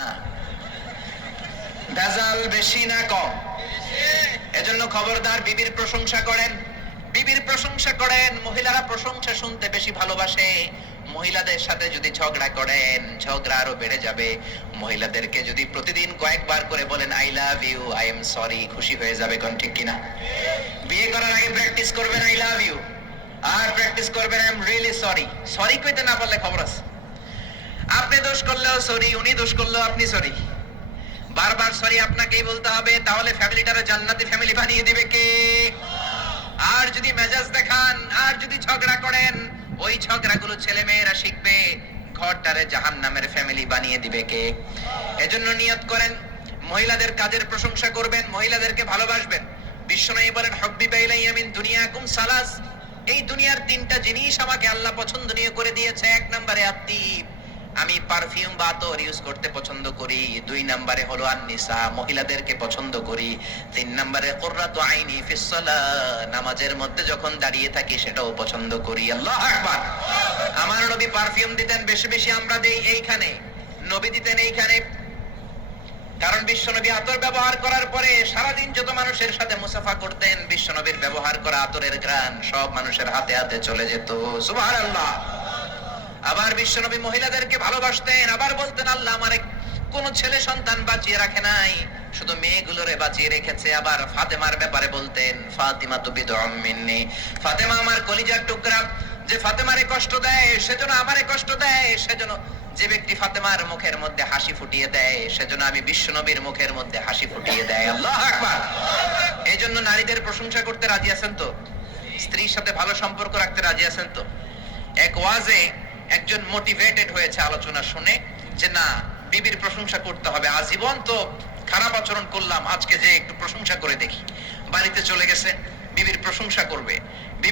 না, ভেজাল বেশি না কম? এজন্য খবরদার, বিবির প্রশংসা করেন, বিবির প্রশংসা করেন। মহিলারা প্রশংসা শুনতে বেশি ভালোবাসে। মহিলাদের সাথে যদি ঝগড়া করেন, ঝগড়া আরো বেড়ে যাবে। মহিলাদেরকে যদি প্রতিদিন কয়েকবার করে বলেন I love you, I am sorry, খুশি হয়ে যাবে। কোন ঠিক কিনা? বিয়ে করার আগে প্র্যাকটিস করবেন আই লাভ ইউ, আর প্র্যাকটিস করবেন I am really sorry. Sorry কইতে না পারলে খবর আছে। আপনি দোষ করলেও সরি, উনি দোষ করলেও আপনি সরি। বারবার সরি আপনাকেই বলতে হবে, তাহলে ফ্যামিলিটারে জান্নাতি ফ্যামিলি বানিয়ে দিবে কে? আর যদি মেজাজ দেখান, আর যদি ঝগড়া করেন, ওই ঝগড়াগুলো ছেলে মেয়েরা শিখবে, ঘরটারে জাহান্নামের ফ্যামিলি বানিয়ে দিবে কে? এজন্য নিয়ত করেন, মহিলাদের কাজের প্রশংসা করবেন, মহিলাদেরকে ভালোবাসবেন। বিশ্বনবী বলেন হুব্বিবা ইলাইয়া মিন দুনিয়াকুম সালাস, এই দুনিয়ার তিনটা জিনিস আমাকে আল্লাহ পছন্দনীয় করে দিয়েছে। এক নম্বরে আত্মীব, আমি পারফিউম বা আতর ইউজ করতে পছন্দ করি। দুই নম্বরে হলো আন-নিসা, মহিলাদেরকে পছন্দ করি। তিন নম্বরে কুররাতু আইনি ফিস সালাহ, নামাজের মধ্যে যখন দাঁড়িয়ে থাকি সেটাও পছন্দ করি। আল্লাহু আকবার। আমার নবী পারফিউম দিতেন বেশি বেশি, আমরা দেই এইখানে, নবী দিতেন এইখানে। কারণ বিশ্বনবী আতর ব্যবহার করার পরে সারাদিন যত মানুষের সাথে মুসাফা করতেন, বিশ্বনবীর ব্যবহার করা আতরের ঘ্রাণ সব মানুষের হাতে হাতে চলে যেত। সুবহানাল্লাহ। আবার বিশ্বনবী মহিলাদেরকে ভালোবাসতেন, আবার বলতেন আল্লাহ আমার কোন ছেলে সন্তান বাঁচিয়ে রাখে নাই, শুধু মেয়েগুলোরে বাঁচিয়ে রেখেছে। আবার ফাতেমার ব্যাপারে বলতেন ফাতিমা তু বিদউম মিন্নি, ফাতেমা আমার কলিজার টুকরা, যে ফাতেমারে কষ্ট দেয় সেজন্য আমারে কষ্ট দেয়, সেজন্য যে ব্যক্তি ফাতেমার মুখের মধ্যে হাসি ফুটিয়ে দেয় সেজন্য আমি বিশ্বনবীর মুখের মধ্যে হাসি ফুটিয়ে দেয়। আল্লাহু আকবার। এইজন্য নারীদের প্রশংসা করতে রাজি আছেন তো? স্ত্রীর সাথে ভালো সম্পর্ক রাখতে রাজি আছেন তো? এক ওয়াজে একজন মোটিভেটেড হয়েছে আলোচনা শুনে, যে না, বিবির প্রশংসা করতে হবে। আজীবন তো খারাপ আচরণ করলাম, আজকে যে একটু প্রশংসা করে দেখি। বাড়িতে চলে গেছে, বিবির প্রশংসা করবে। বিবি